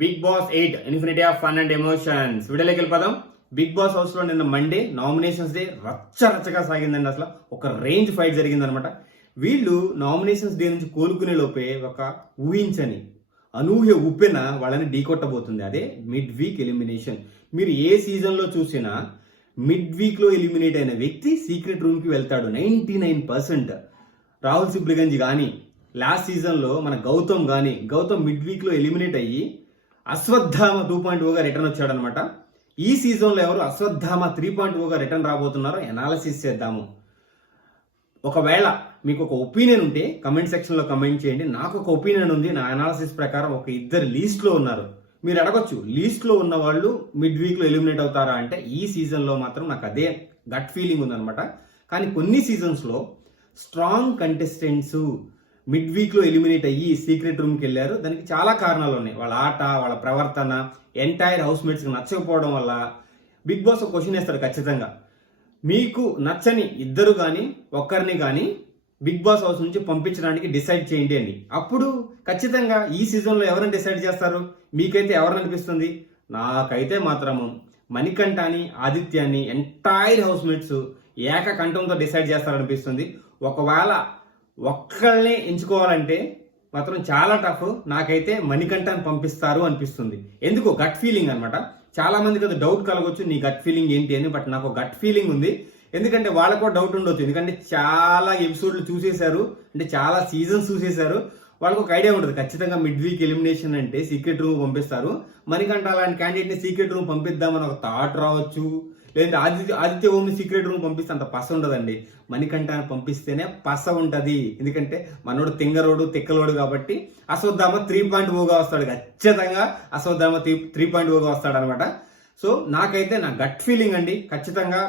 Big boss 8 infinity of fun and emotions వీడియోలోకి వెళ్ళిపోదాం. Big boss house లో నిన్న మండే నామినేషన్స్ డే రచ్చరచ్చగా సాగిందండి. అసలు ఒక రేంజ్ ఫైట్ జరిగిందనమాట. వీళ్ళు నామినేషన్స్ డే నుంచి కోలుకునే లోపే ఒక ఊహించని అనూహ్య ఉప్పెన వాళ్ళని ఢీకొట్టబోతుంది. అదే మిడ్ వీక్ ఎలిమినేషన్. మీరు ఏ సీజన్ లో చూసినా మిడ్ వీక్ లో ఎలిమినేట్ అయిన వ్యక్తి సీక్రెట్ రూమ్ కి వెళ్తాడు 99%. రాహుల్ సిబ్లిగంజ్ కానీ లాస్ట్ సీజన్ లో మన గౌతమ్ మిడ్ వీక్ లో ఎలిమినేట్ అయ్యి అశ్వత్థామ 2.0గా రిటర్న్ వచ్చాడనమాట. ఈ సీజన్లో ఎవరు అశ్వత్థామ 3.0గా రిటర్న్ రాబోతున్నారో ఎనాలిసిస్ చేద్దాము. ఒకవేళ మీకు ఒక ఒపీనియన్ ఉంటే కమెంట్ సెక్షన్లో కమెంట్ చేయండి. నాకు ఒక ఒపీనియన్ ఉంది. నా అనాలిసిస్ ప్రకారం ఒక ఇద్దరు లీస్ట్లో ఉన్నారు. మీరు అడగొచ్చు, లీస్ట్లో ఉన్న వాళ్ళు మిడ్ వీక్లో ఎలిమినేట్ అవుతారా అంటే ఈ సీజన్లో మాత్రం నాకు అదే గట్ ఫీలింగ్ ఉందనమాట. కానీ కొన్ని సీజన్స్లో స్ట్రాంగ్ కంటెస్టెంట్స్ మిడ్ వీక్లో ఎలిమినేట్ అయ్యి సీక్రెట్ రూమ్కి వెళ్ళారు. దానికి చాలా కారణాలు ఉన్నాయి. వాళ్ళ ఆట, వాళ్ళ ప్రవర్తన, ఎంటైర్ హౌస్ మేట్స్కి నచ్చకపోవడం వల్ల. బిగ్ బాస్ ఒక క్వశ్చన్ వేస్తాడు ఖచ్చితంగా, మీకు నచ్చని ఇద్దరు కానీ ఒక్కరిని కానీ బిగ్ బాస్ హౌస్ నుంచి పంపించడానికి డిసైడ్ చేయండి అని. అప్పుడు ఖచ్చితంగా ఈ సీజన్లో ఎవరిని డిసైడ్ చేస్తారు? మీకైతే ఎవరిని అనిపిస్తుంది? నాకైతే మాత్రము మణికంఠని, ఆదిత్యాన్ని ఎంటైర్ హౌస్ మేట్స్ ఏకకంఠంతో డిసైడ్ చేస్తారనిపిస్తుంది. ఒకవేళ ఒక్కళ్ళనే ఎంచుకోవాలంటే మాత్రం చాలా టఫ్. నాకైతే మణికంఠని పంపిస్తారు అనిపిస్తుంది. ఎందుకు? గట్ ఫీలింగ్ అనమాట. చాలా మందికి అది డౌట్ కలగొచ్చు, నీ గట్ ఫీలింగ్ ఏంటి అని. బట్ నాకు గట్ ఫీలింగ్ ఉంది. ఎందుకంటే వాళ్ళకు కూడా డౌట్ ఉండొచ్చు. ఎందుకంటే చాలా ఎపిసోడ్లు చూసేశారు, అంటే చాలా సీజన్స్ చూసేశారు. వాళ్ళకు ఒక ఐడియా ఉంటుంది, ఖచ్చితంగా మిడ్ వీక్ ఎలిమినేషన్ అంటే సీక్రెట్ రూమ్ పంపిస్తారు. మణికంఠ అలాంటి క్యాండిడేట్ని సీక్రెట్ రూమ్ పంపిద్దామని ఒక థాట్ రావచ్చు. లేదంటే ఆదిత్య ఓంని సీక్రెట్ రూమ్ పంపిస్తే అంత పస ఉండదండి. మణికంఠని పంపిస్తేనే పస ఉంటుంది. ఎందుకంటే మనోడు తింగరోడు, తిక్కలోడు కాబట్టి. అశ్వత్థామ 3.0గా వస్తాడు. ఖచ్చితంగా అశ్వత్థామ 3.0గా వస్తాడు అనమాట. సో నాకైతే నా గట్ ఫీలింగ్ అండి, ఖచ్చితంగా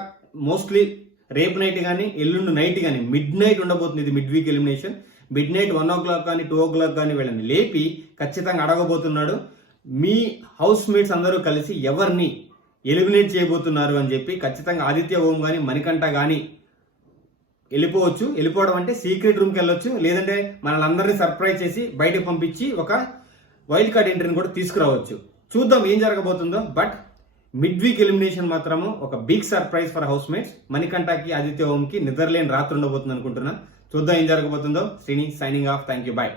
మోస్ట్లీ రేపు నైట్ కానీ ఎల్లుండి నైట్ కానీ మిడ్ నైట్ ఉండబోతుంది ఇది mid week elimination. Mid night 1 o'clock కానీ 2 o'clock కానీ వీళ్ళని లేపి ఖచ్చితంగా అడగబోతున్నాడు, మీ హౌస్ మేట్స్ అందరూ కలిసి ఎవరిని ఎలిమినేట్ చేయబోతున్నారు అని చెప్పి. ఖచ్చితంగా ఆదిత్య ఓం కానీ మణికంఠ కానీ వెళ్ళిపోవచ్చు. వెళ్ళిపోవడం అంటే సీక్రెట్ రూమ్కి వెళ్ళొచ్చు, లేదంటే మనల్ని అందరినీ సర్ప్రైజ్ చేసి బయటకు పంపించి ఒక వైల్డ్ కార్డ్ ఎంట్రీని కూడా తీసుకురావచ్చు. చూద్దాం ఏం జరగబోతుందో. బట్ మిడ్ వీక్ ఎలిమినేషన్ మాత్రము ఒక big surprise for housemates. మణికంఠకి, ఆదిత్య ఓంకి నిద్రలేని రాత్రి ఉండబోతుంది అనుకుంటున్నా. చూద్దాం ఏం జరగబోతుందో. Srini signing off. Thank you, bye.